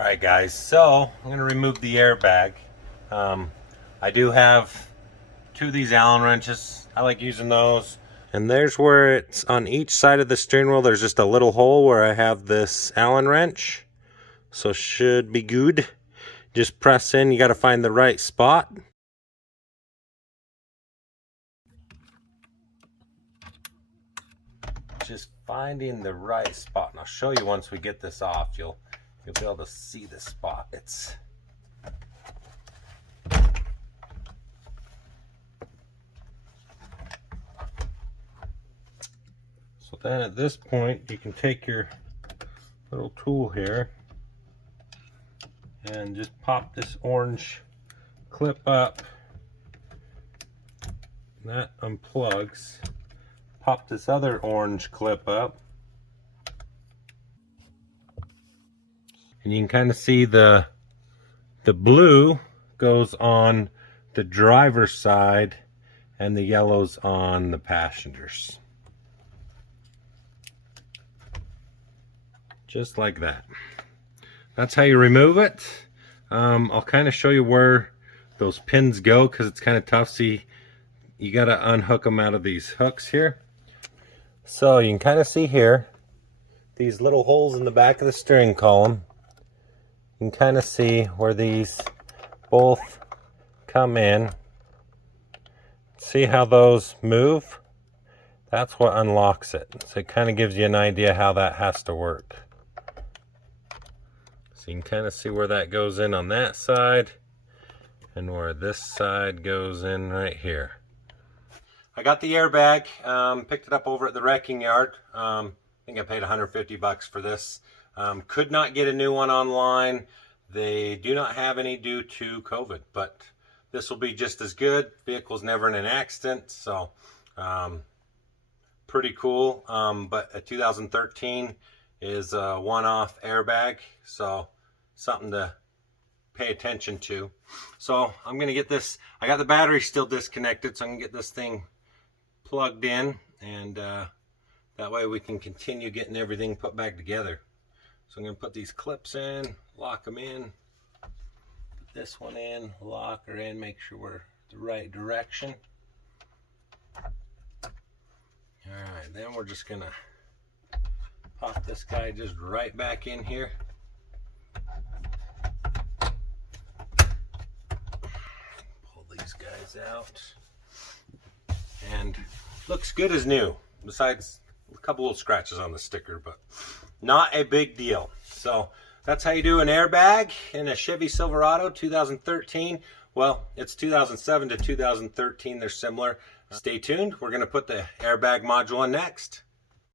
Alright guys, so I'm going to remove the airbag. I do have two of these Allen wrenches. I like using those. And there's where it's on each side of the steering wheel. There's just a little hole where I have this Allen wrench. So should be good. Just press in. You got to find the right spot. Just finding the right spot. And I'll show you once we get this off. You'll be able to see the spot. It's so then at this point you can take your little tool here and just pop this orange clip up. That unplugs. Pop this other orange clip up. And you can kind of see the blue goes on the driver's side and the yellow's on the passengers. Just like that. That's how you remove it. I'll kind of show you where those pins go because it's kind of tough. See, you got to unhook them out of these hooks here. So you can kind of see here these little holes in the back of the steering column. You can kind of see where these both come in. See how those move? That's what unlocks it. So it kind of gives you an idea how that has to work. So you can kind of see where that goes in on that side and where this side goes in right here. I got the airbag, picked it up over at the wrecking yard. I think I paid 150 bucks for this. Could not get a new one online. They do not have any due to COVID, but this will be just as good. Vehicle's never in an accident, so pretty cool. But a 2013 is a one-off airbag, so something to pay attention to. So I'm gonna get this. I got the battery still disconnected, so I'm gonna get this thing plugged in, and that way we can continue getting everything put back together. So I'm going to put these clips in, lock them in, put this one in, lock her in, make sure we're the right direction. Alright, then we're just going to pop this guy just right back in here. Pull these guys out. And looks good as new, besides a couple little scratches on the sticker, but not a big deal. So that's how you do an airbag in a Chevy Silverado 2013. Well, it's 2007 to 2013. They're similar. Stay tuned. We're going to put the airbag module in next.